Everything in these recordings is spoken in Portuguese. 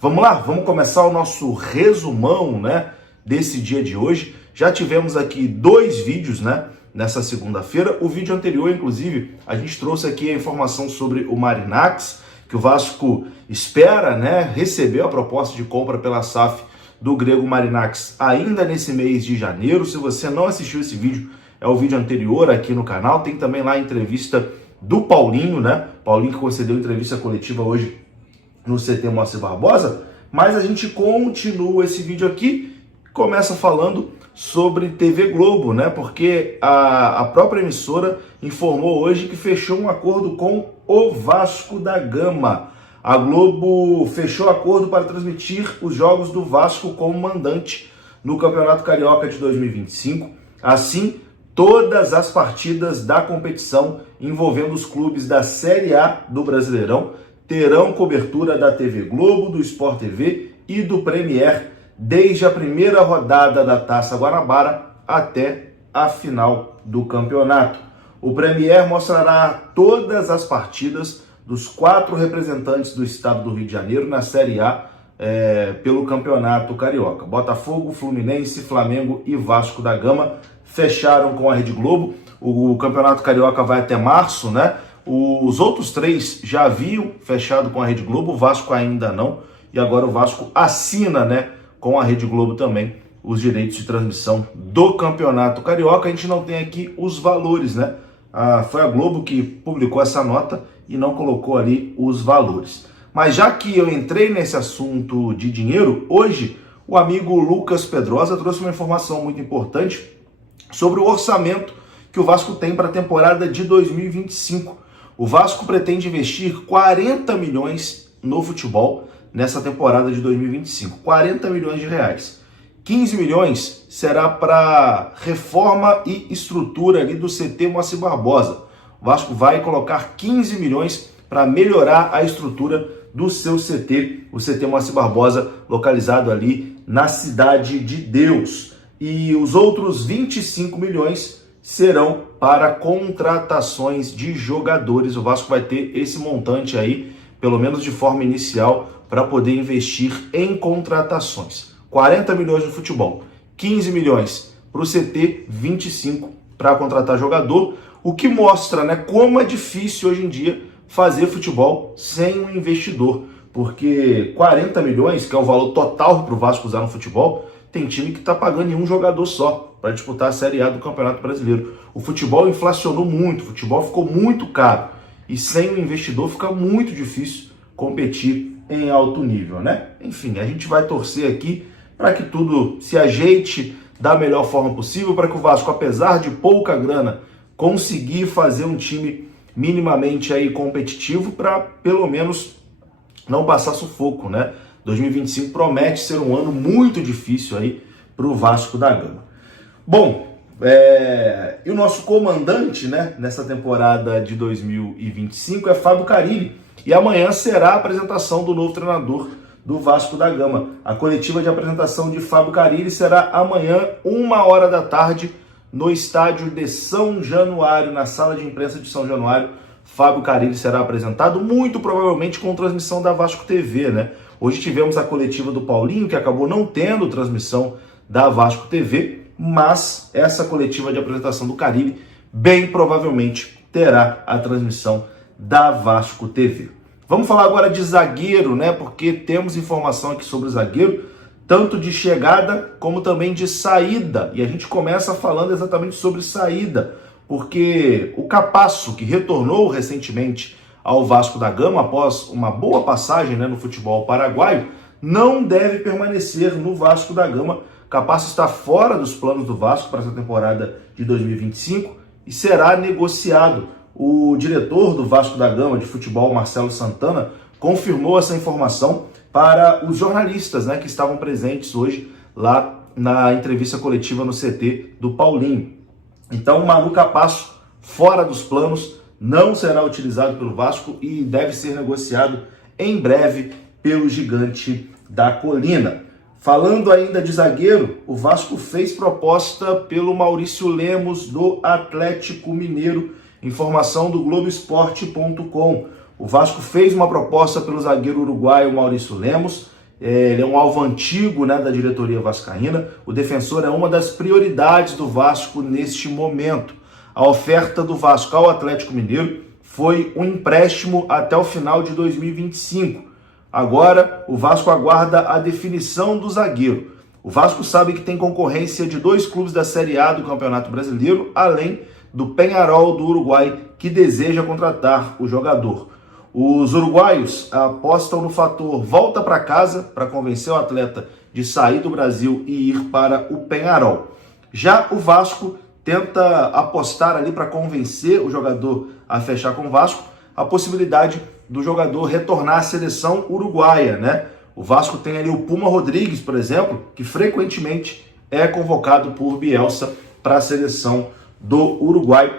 Vamos lá? Vamos começar o nosso resumão, né, desse dia de hoje. Já tivemos aqui 2 vídeos, né, nessa segunda-feira. O vídeo anterior, inclusive, a gente trouxe aqui a informação sobre o Marinacks, que o Vasco espera, né, receber a proposta de compra pela SAF do grego Marinacks ainda nesse mês de janeiro. Se você não assistiu esse vídeo, é o vídeo anterior aqui no canal. Tem também lá a entrevista do Paulinho, né? Paulinho que concedeu entrevista coletiva hoje no CT Moacir Barbosa. Mas a gente continua esse vídeo aqui, começa falando sobre TV Globo, né? Porque a própria emissora informou hoje que fechou um acordo com o Vasco da Gama. A Globo fechou acordo para transmitir os jogos do Vasco como mandante no Campeonato Carioca de 2025. Assim, todas as partidas da competição envolvendo os clubes da Série A do Brasileirão terão cobertura da TV Globo, do Sport TV e do Premier, desde a primeira rodada da Taça Guanabara até a final do campeonato. O Premier mostrará todas as partidas dos 4 representantes do estado do Rio de Janeiro na Série A pelo Campeonato Carioca. Botafogo, Fluminense, Flamengo e Vasco da Gama fecharam com a Rede Globo. O Campeonato Carioca vai até março, né? Os outros 3 já haviam fechado com a Rede Globo, o Vasco ainda não. E agora o Vasco assina, né, com a Rede Globo também os direitos de transmissão do Campeonato Carioca. A gente não tem aqui os valores, né? Foi a Globo que publicou essa nota e não colocou ali os valores. Mas já que eu entrei nesse assunto de dinheiro, hoje o amigo Lucas Pedrosa trouxe uma informação muito importante sobre o orçamento que o Vasco tem para a temporada de 2025. O Vasco pretende investir 40 milhões no futebol nessa temporada de 2025. 40 milhões de reais. 15 milhões será para reforma e estrutura ali do CT Moacir Barbosa. O Vasco vai colocar 15 milhões para melhorar a estrutura do seu CT, o CT Moacir Barbosa, localizado ali na Cidade de Deus. E os outros 25 milhões serão para contratações de jogadores. O Vasco vai ter esse montante aí, pelo menos de forma inicial, para poder investir em contratações. 40 milhões no futebol, 15 milhões para o CT, 25 para contratar jogador, o que mostra, né, como é difícil hoje em dia fazer futebol sem um investidor, porque 40 milhões, que é o valor total para o Vasco usar no futebol, tem time que está pagando em um jogador só para disputar a Série A do Campeonato Brasileiro. O futebol inflacionou muito, o futebol ficou muito caro e sem um investidor fica muito difícil competir em alto nível, né? Enfim, a gente vai torcer aqui para que tudo se ajeite da melhor forma possível, para que o Vasco, apesar de pouca grana, conseguir fazer um time minimamente aí competitivo para pelo menos não passar sufoco, né? 2025 promete ser um ano muito difícil aí para o Vasco da Gama. Bom, e o nosso comandante, né, nessa temporada de 2025 é Fábio Carille, e amanhã será a apresentação do novo treinador do Vasco da Gama. A coletiva de apresentação de Fábio Carille será amanhã, 13h, no estádio de São Januário, na sala de imprensa de São Januário. Fábio Carille será apresentado, muito provavelmente com transmissão da Vasco TV, né? Hoje tivemos a coletiva do Paulinho, que acabou não tendo transmissão da Vasco TV, mas essa coletiva de apresentação do Carille bem provavelmente terá a transmissão da Vasco TV. Vamos falar agora de zagueiro, né? Porque temos informação aqui sobre o zagueiro, tanto de chegada como também de saída. E a gente começa falando exatamente sobre saída, porque o Capasso, que retornou recentemente ao Vasco da Gama após uma boa passagem, né, no futebol paraguaio, não deve permanecer no Vasco da Gama. Capasso está fora dos planos do Vasco para essa temporada de 2025 e será negociado. O diretor do Vasco da Gama de futebol, Marcelo Santana, confirmou essa informação para os jornalistas, né, que estavam presentes hoje lá na entrevista coletiva no CT do Paulinho. Então, o Manu Capasso, fora dos planos, não será utilizado pelo Vasco e deve ser negociado em breve pelo Gigante da Colina. Falando ainda de zagueiro, o Vasco fez proposta pelo Maurício Lemos do Atlético Mineiro. Informação do Globoesporte.com. O Vasco fez uma proposta pelo zagueiro uruguaio Maurício Lemos, ele é um alvo antigo, né, da diretoria vascaína. O defensor é uma das prioridades do Vasco neste momento. A oferta do Vasco ao Atlético Mineiro foi um empréstimo até o final de 2025. Agora, o Vasco aguarda a definição do zagueiro. O Vasco sabe que tem concorrência de 2 clubes da Série A do Campeonato Brasileiro, além do Peñarol do Uruguai, que deseja contratar o jogador. Os uruguaios apostam no fator volta para casa para convencer o atleta de sair do Brasil e ir para o Peñarol. Já o Vasco tenta apostar ali para convencer o jogador a fechar com o Vasco a possibilidade do jogador retornar à seleção uruguaia, né? O Vasco tem ali o Puma Rodrigues, por exemplo, que frequentemente é convocado por Bielsa para a seleção do Uruguai,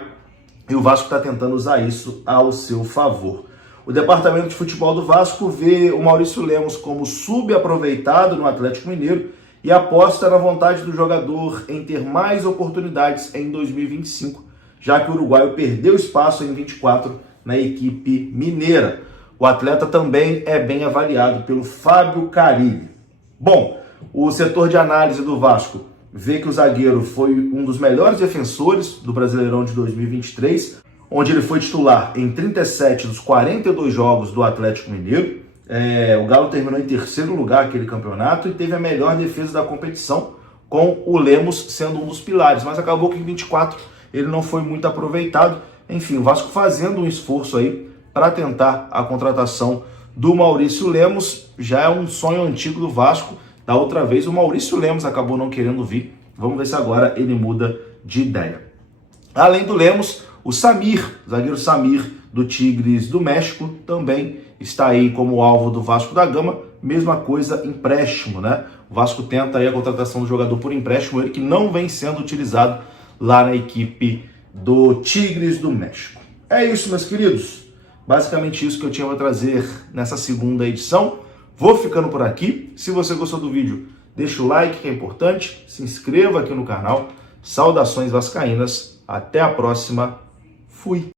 e o Vasco está tentando usar isso ao seu favor. O departamento de futebol do Vasco vê o Maurício Lemos como subaproveitado no Atlético Mineiro e aposta na vontade do jogador em ter mais oportunidades em 2025, já que o uruguaio perdeu espaço em 24 na equipe mineira. O atleta também é bem avaliado pelo Fábio Carilli. Bom, o setor de análise do Vasco vê que o zagueiro foi um dos melhores defensores do Brasileirão de 2023, onde ele foi titular em 37 dos 42 jogos do Atlético Mineiro. O Galo terminou em 3º lugar aquele campeonato e teve a melhor defesa da competição, com o Lemos sendo um dos pilares, mas acabou que em 24 ele não foi muito aproveitado. Enfim, o Vasco fazendo um esforço aí para tentar a contratação do Maurício Lemos. Já é um sonho antigo do Vasco. Da outra vez o Maurício Lemos acabou não querendo vir. Vamos ver se agora ele muda de ideia. Além do Lemos, o Samir, zagueiro Samir do Tigres do México, também está aí como alvo do Vasco da Gama. Mesma coisa, empréstimo, né? O Vasco tenta aí a contratação do jogador por empréstimo, ele que não vem sendo utilizado lá na equipe do Tigres do México. É isso, meus queridos. Basicamente isso que eu tinha para trazer nessa segunda edição. Vou ficando por aqui. Se você gostou do vídeo, deixa o like, que é importante. Se inscreva aqui no canal. Saudações vascaínas. Até a próxima. Fui.